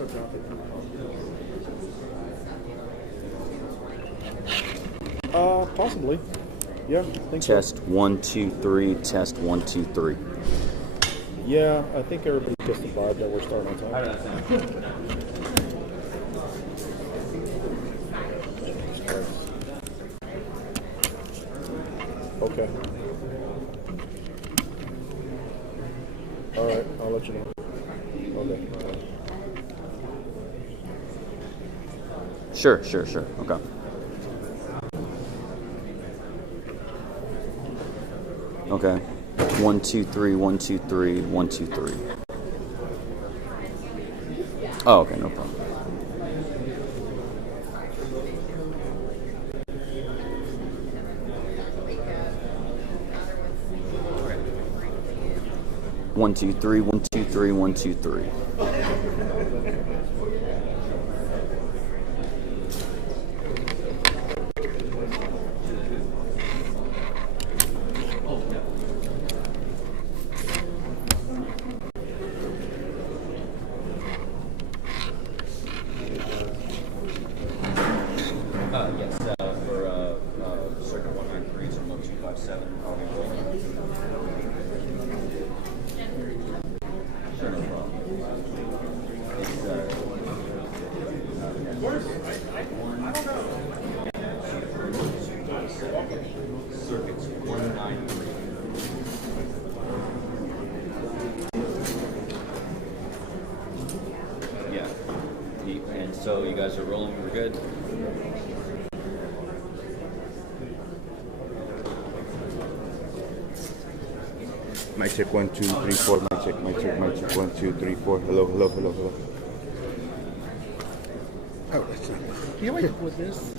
also copy. Possibly. Yeah, I think Test so. 1 2 3. Test 1 2 3. Yeah, I think everybody gets the vibe that we're starting on time. Okay. All right, I'll let you know. Okay. Sure. Okay. Okay. 1 2 3. 1 2 3. 1 2 3. Oh, okay, no problem. One, two, three, 1 2 3, 1 2 3. Yes, for circuit 193 and 1257. Sure, no problem. It's circuits 193. Yeah. And so you guys are rolling, we're good? Mic check 1 2 3 4. Mic check 1 2 3 4. Hello. Oh, that's not. You like to put this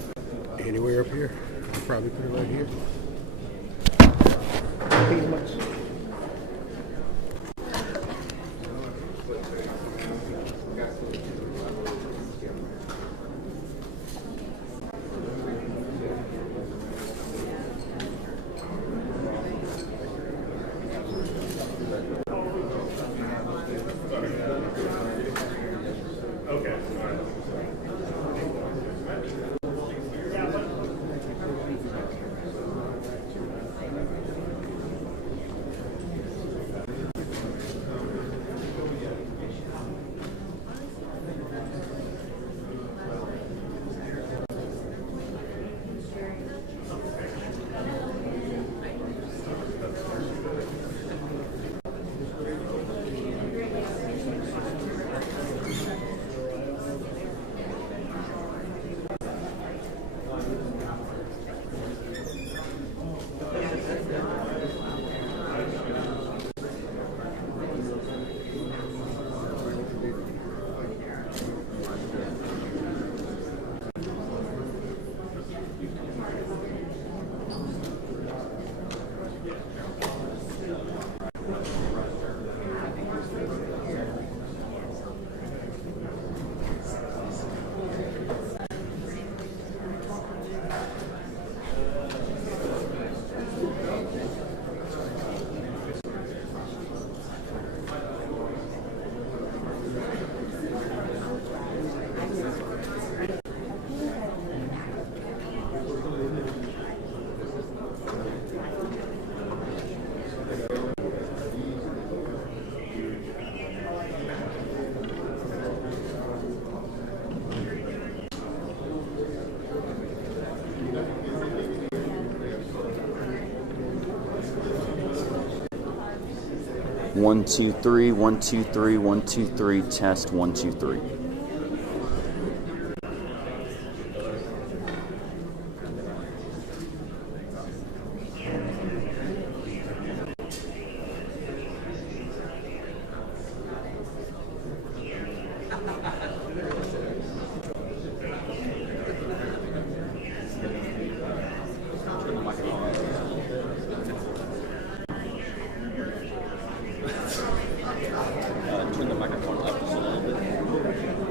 anywhere up here? I'll probably put it right here. Thank you so much. One, two, three, 1 2 3, 1 2 3. Test 1 2 3. Turn the microphone up just a little bit.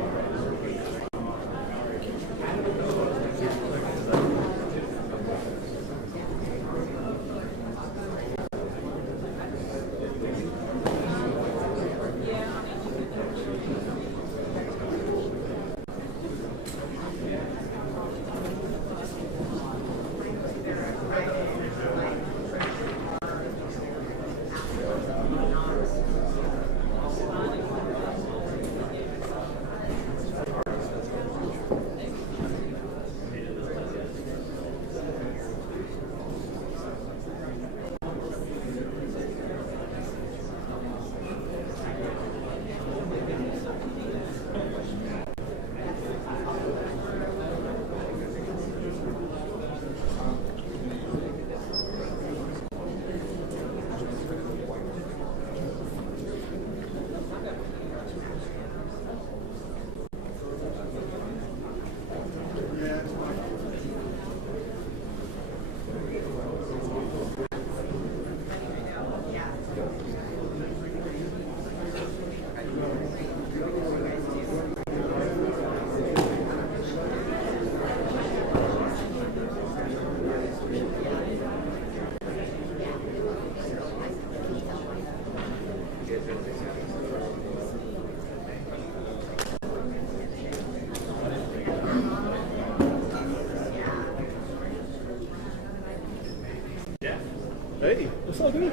Hey, what's up, dude?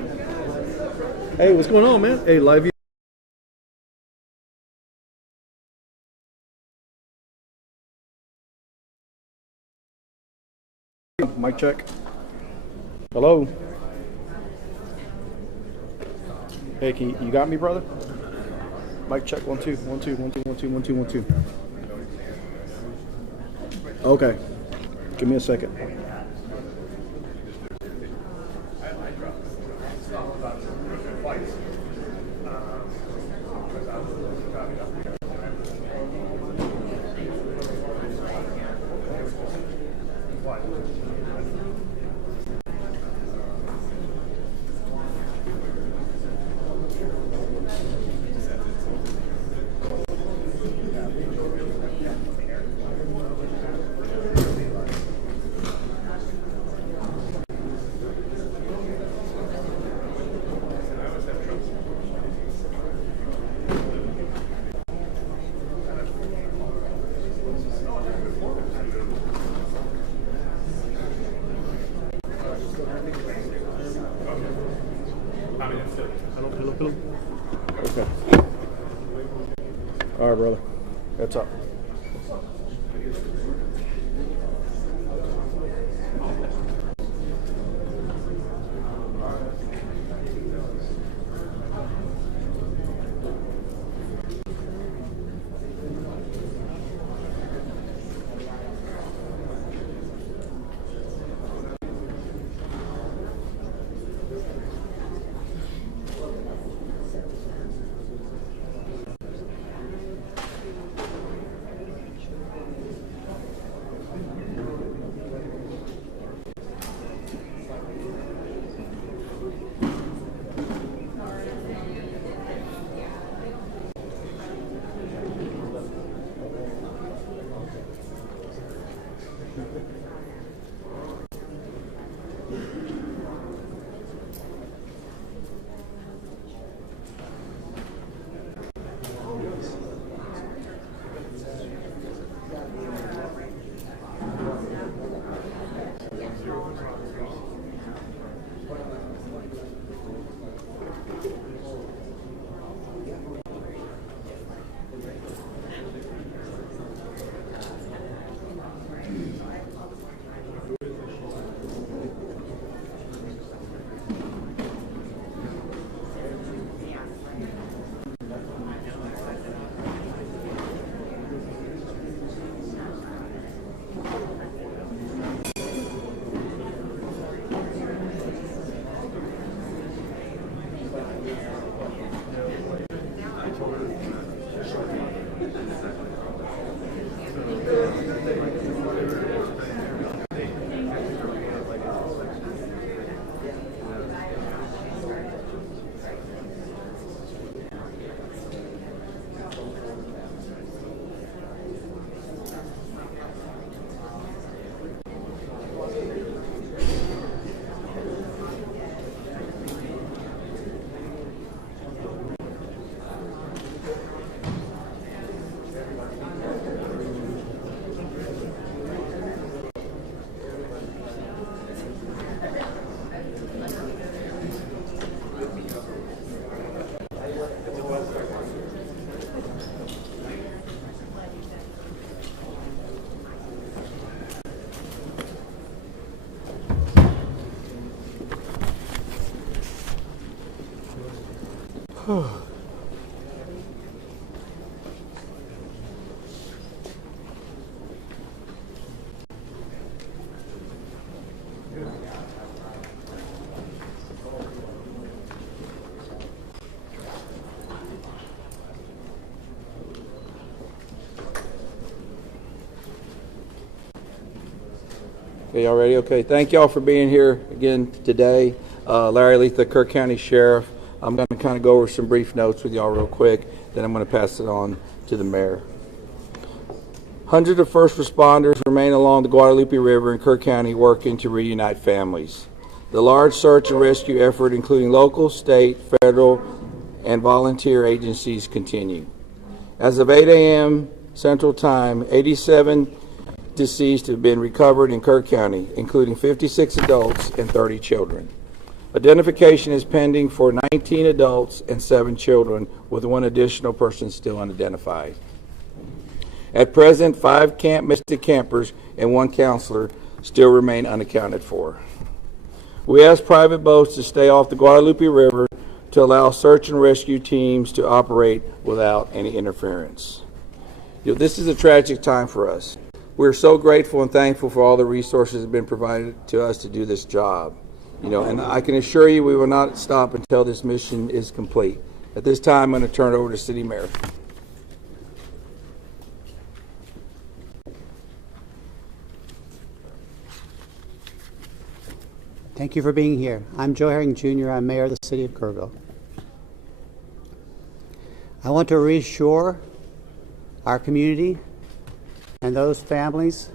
Hey, what's going on, man? Hey, live. Mic check. Hello. Hey, you got me, brother? Mic check. 1 2 1 2 1 2 1 2 1 2 1 2. Okay. Give me a second. Hello. Okay. All right, brother. That's up. Okay, y'all ready? Okay, thank y'all for being here again today. Larry Letha, Kirk County Sheriff. I'm going to kind of go over some brief notes with y'all real quick, then I'm going to pass it on to the mayor. Hundreds of first responders remain along the Guadalupe River in Kirk County working to reunite families. The large search and rescue effort, including local, state, federal, and volunteer agencies, continue. As of 8 a.m. Central Time, 87 deceased have been recovered in Kirk County, including 56 adults and 30 children. Identification is pending for 19 adults and 7 children, with 1 additional person still unidentified. At present, 5 Camp Mystic campers and 1 counselor still remain unaccounted for. We ask private boats to stay off the Guadalupe River to allow search and rescue teams to operate without any interference. This is a tragic time for us. We're so grateful and thankful for all the resources that have been provided to us to do this job. And I can assure you we will not stop until this mission is complete. At this time, I'm going to turn it over to City Mayor. Thank you for being here. I'm Joe Herring Jr. I'm Mayor of the City of Kerrville. I want to reassure our community and those families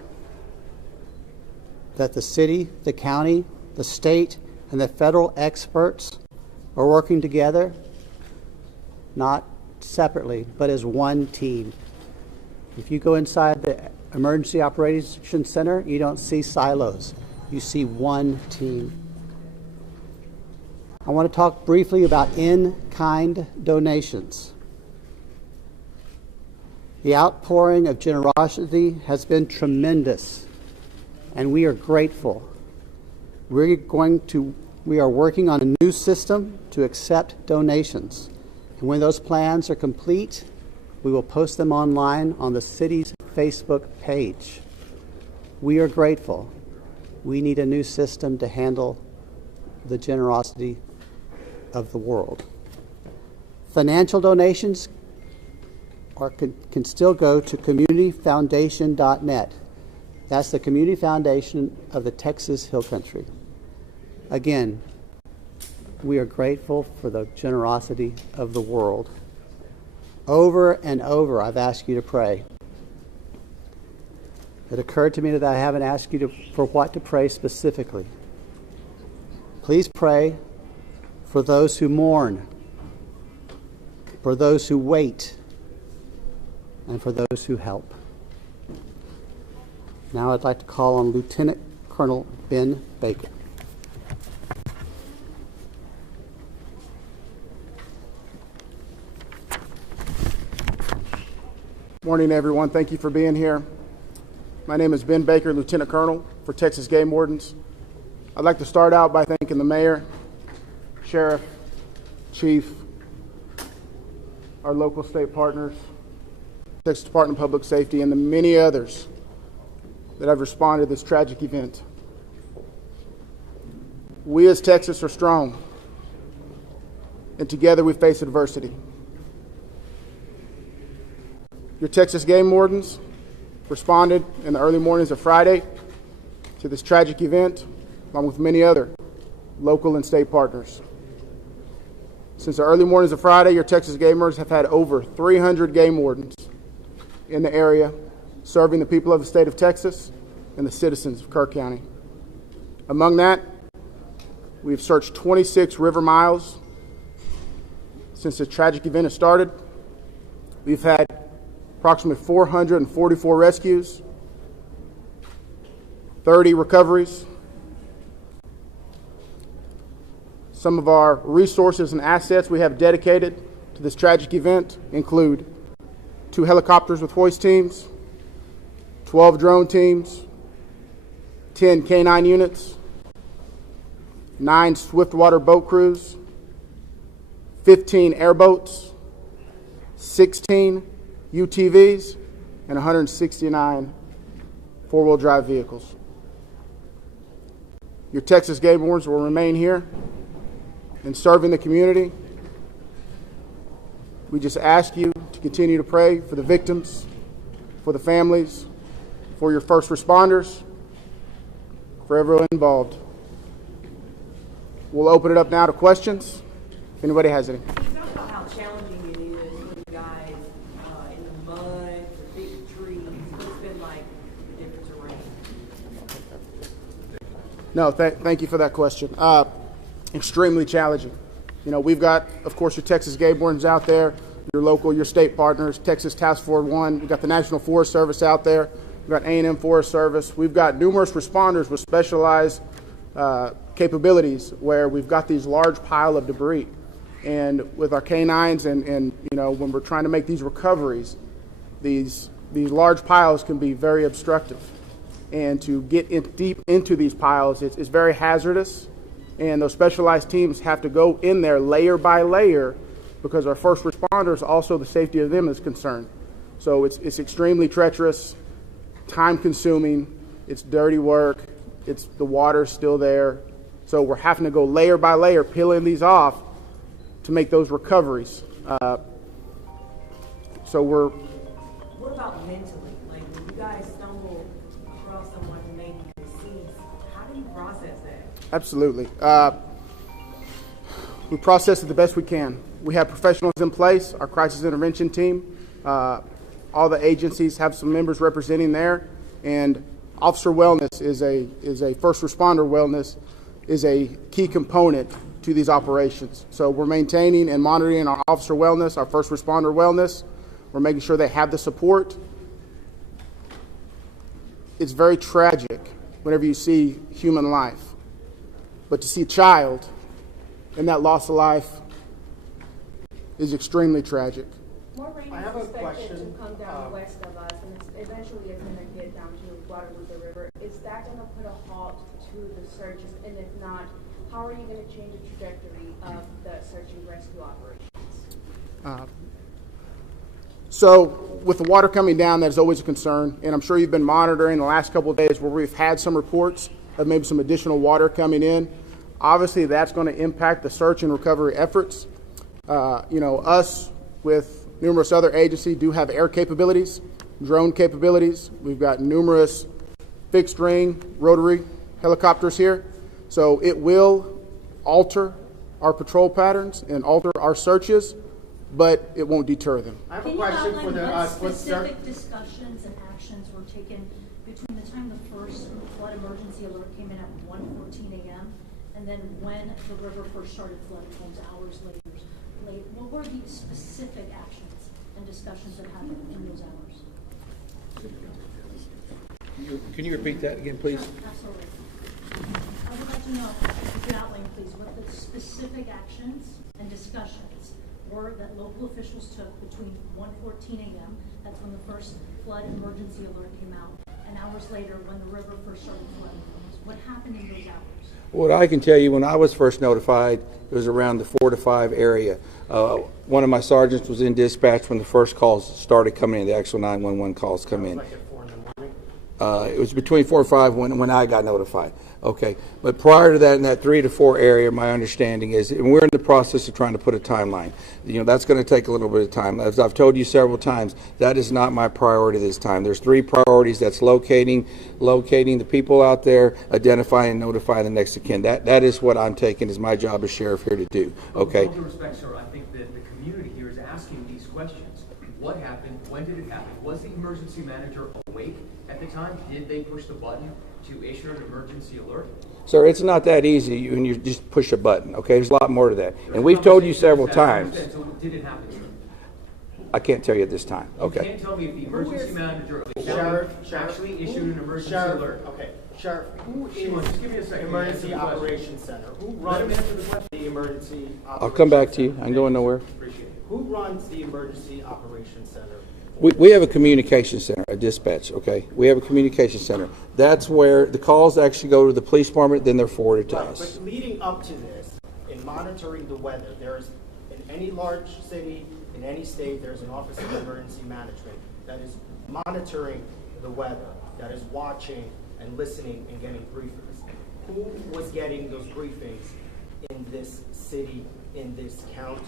that the city, the county, the state, and the federal experts are working together, not separately, but as one team. If you go inside the Emergency Operations Center, you don't see silos. You see one team. I want to talk briefly about in-kind donations. The outpouring of generosity has been tremendous, and we are grateful. We are working on a new system to accept donations. And when those plans are complete, we will post them online on the city's Facebook page. We are grateful. We need a new system to handle the generosity of the world. Financial donations can still go to communityfoundation.net. That's the community foundation of the Texas Hill Country. Again, we are grateful for the generosity of the world. Over and over, I've asked you to pray. It occurred to me that I haven't asked you for what to pray specifically. Please pray for those who mourn, for those who wait, and for those who help. Now I'd like to call on Lieutenant Colonel Ben Baker. Morning, everyone. Thank you for being here. My name is Ben Baker, Lieutenant Colonel for Texas Game Wardens. I'd like to start out by thanking the Mayor, Sheriff, Chief, our local state partners, Texas Department of Public Safety, and the many others that have responded to this tragic event. We as Texas are strong, and together we face adversity. Your Texas Game Wardens responded in the early mornings of Friday to this tragic event, along with many other local and state partners. Since the early mornings of Friday, your Texas Gamers have had over 300 game wardens in the area, serving the people of the state of Texas and the citizens of Kerr County. Among that, we've searched 26 river miles since the tragic event has started. We've had approximately 444 rescues, 30 recoveries. Some of our resources and assets we have dedicated to this tragic event include 2 helicopters with hoist teams, 12 drone teams, 10 K9 units, 9 swiftwater boat crews, 15 airboats, 16 UTVs, and 169 four-wheel drive vehicles. Your Texas Game Wardens will remain here and serving the community. We just ask you to continue to pray for the victims, for the families, for your first responders, for everyone involved. We'll open it up now to questions, if anybody has any. Can you talk about how challenging it is for you guys in the mud, the big trees? What's been like the difference of rain? No, thank you for that question. Extremely challenging. You know, we've got, of course, your Texas Game Wardens out there, your local, your state partners, Texas Task Force 1. We've got the National Forest Service out there. We've got A&M Forest Service. We've got numerous responders with specialized capabilities where we've got these large pile of debris. And with our canines and when we're trying to make these recoveries, these large piles can be very obstructive. And to get deep into these piles, it's very hazardous. And those specialized teams have to go in there layer by layer because our first responders, also the safety of them is concerned. So it's extremely treacherous, time-consuming, it's dirty work, the water's still there. So we're having to go layer by layer, peeling these off to make those recoveries. So we're... What about mentally? Like when you guys stumble across someone who may be deceased, how do you process that? Absolutely. We process it the best we can. We have professionals in place, our crisis intervention team. All the agencies have some members representing there, and officer wellness is a first responder wellness is a key component to these operations. So we're maintaining and monitoring our officer wellness, our first responder wellness. We're making sure they have the support. It's very tragic whenever you see human life, but to see a child and that loss of life is extremely tragic. More rain is expected to come down west of us, and eventually it's going to get down to Guadalupe River. Is that going to put a halt to the searches? And if not, how are you going to change the trajectory of the search and rescue operations? So with the water coming down, that is always a concern, and I'm sure you've been monitoring the last couple of days where we've had some reports of maybe some additional water coming in. Obviously, that's going to impact the search and recovery efforts. Us with numerous other agencies do have air capabilities, drone capabilities. We've got numerous fixed wing, rotary helicopters here. So it will alter our patrol patterns and alter our searches, but it won't deter them. I have a question for the what specific discussions and actions were taken between the time the first flood emergency alert came in at 1:14 a.m. and then when the river first started flooding homes hours later? What were the specific actions and discussions that happened in those hours? Can you repeat that again, please? Absolutely. I would like to know, if you could outline, please, what the specific actions and discussions were that local officials took between 1:14 a.m., that's when the first flood emergency alert came out, and hours later when the river first started flooding. What happened in those hours? What I can tell you, when I was first notified, it was around the 4 to 5 area. One of my sergeants was in dispatch when the first calls started coming in, the actual 911 calls come in. like at 4 in the morning? It was between 4 and 5 when I got notified. Okay, but prior to that, in that 3 to 4 area, my understanding is, and we're in the process of trying to put a timeline. That's going to take a little bit of time. As I've told you several times, that is not my priority this time. There's 3 priorities. That's locating the people out there, identifying and notifying the next of kin. That is what I'm taking as my job as sheriff here to do. Okay. With all due respect, sir, I think that the community here is asking these questions. What happened? When did it happen? Was the emergency manager awake at the time? Did they push the button to issue an emergency alert? Sir, it's not that easy when you just push a button, okay? There's a lot more to that. And we've told you several times. So did it happen, sir? I can't tell you at this time. Okay. You can't tell me if the emergency manager of the Sheriff, actually issued an emergency Sheriff, alert. okay. Sheriff, who Shimon, is just give me a second. Emergency Answer the question. Operations Center? Who Let him runs answer the question. the Emergency Operations I'll come back to you. Center? I'm going nowhere. Appreciate it. Who runs the Emergency Operations Center? We have a communication center, a dispatch, okay? We have a communication center. That's where the calls actually go to the police department, then they're forwarded to Right, us. but leading up to this, in monitoring the weather, there's, in any large city, in any state, there's an Office of Emergency Management that is monitoring the weather, that is watching and listening and getting briefings. Who was getting those briefings in this city, in this county?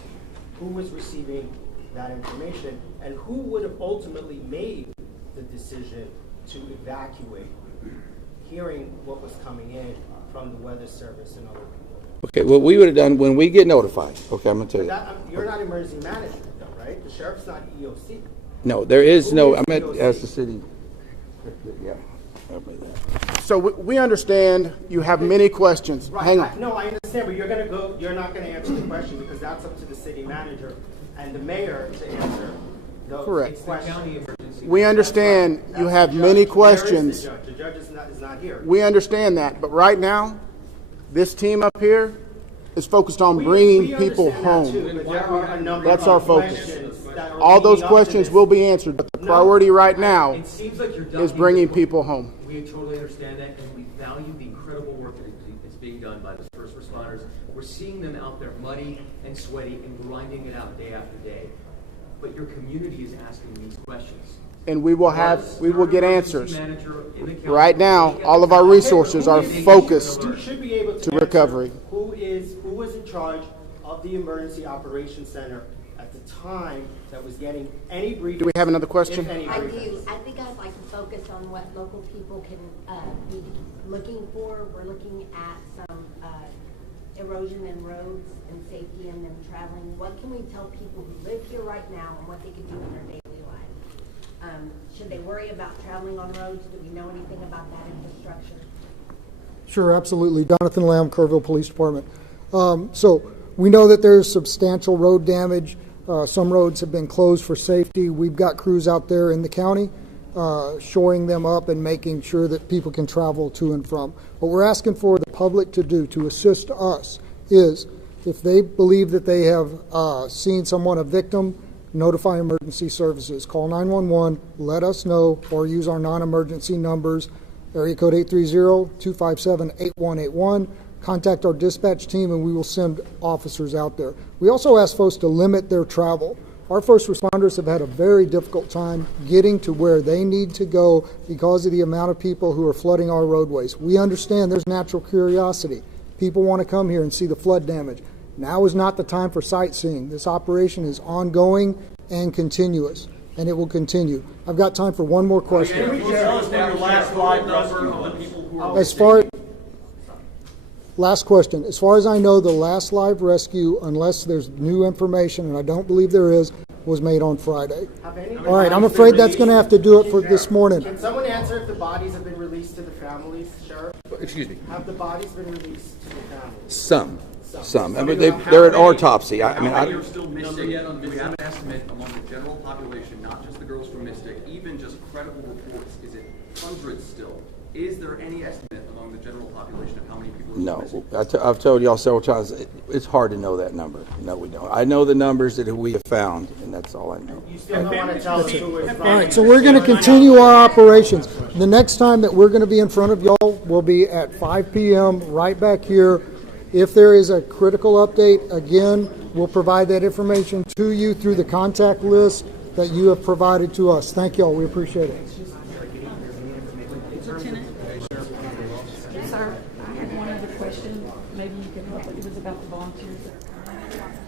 Who was receiving that information, and who would have ultimately made the decision to evacuate, hearing what was coming in from the Weather Service and other people? Okay, what we would have done when we get notified, okay, I'm going to tell you. You're not emergency management, though, right? The sheriff's not EOC. No, there is Who no, is I meant EOC? as the city. Yeah. So we understand you have many questions. Right. Hang on. No, I understand, but you're not going to answer the question because that's up to the city manager and the mayor to answer those Correct. questions. We understand you have many questions. The judge is not here. We understand that, but right now, This team up here is focused on bringing people home. That's our focus. All those questions will be answered, but the priority right now It seems like you're is bringing people home. We totally understand that, and we value the incredible work that is being done by the first responders. We're seeing them out there muddy and sweaty and grinding it out day after day. But your community is asking these questions. And we will get answers. Right now, all of our resources are focused You should be able to answer recovery. Who was in charge of the Emergency Operations Center at the time that was getting any briefings? Do we have another question? If any I briefings? do. I think I'd like to focus on what local people can be looking for. We're looking at some erosion in roads and safety in them traveling. What can we tell people who live here right now and what they can do in their daily life? Should they worry about traveling on roads? Do we know anything about that infrastructure? Sure, absolutely. Jonathan Lamb, Kerrville Police Department. So we know that there's substantial road damage. Some roads have been closed for safety. We've got crews out there in the county shoring them up and making sure that people can travel to and from. What we're asking for the public to do to assist us is if they believe that they have seen someone, a victim, notify emergency services. Call 911, let us know, or use our non-emergency numbers, area code 830-257-8181. Contact our dispatch team and we will send officers out there. We also ask folks to limit their travel. Our first responders have had a very difficult time getting to where they need to go because of the amount of people who are flooding our roadways. We understand there's natural curiosity. People want to come here and see the flood damage. Now is not the time for sightseeing. This operation is ongoing and continuous, and it will continue. I've got time for one more question. Can you tell us what your last live number of the people who are Last question. As far as I know, the last live rescue, unless there's new information, and I don't believe there is, was made on Friday. All right, I'm afraid that's going to have to do it for this morning. Can someone answer if the bodies have been released to the families, Sheriff? Excuse me. Have the bodies been released to the families? Some. I mean, they're at autopsy. I mean, Are still missing? Do we have an estimate among the general population, not just the girls from Mystic, even just credible reports? Is it hundreds still? Is there any estimate among the general population of how many people are missing? No. I've told y'all several times, it's hard to know that number. No, we don't. I know the numbers that we have found, and that's all I know. You still don't want to tell us who is All right, so we're going to continue our operations. The next time that we're going to be in front of y'all will be at 5 p.m. right back here. If there is a critical update, again, we'll provide that information to you through the contact list that you have provided to us. Thank y'all. We appreciate it. Lieutenant? Sir, I had one other question. Maybe you can help. It was about the volunteers that are coming.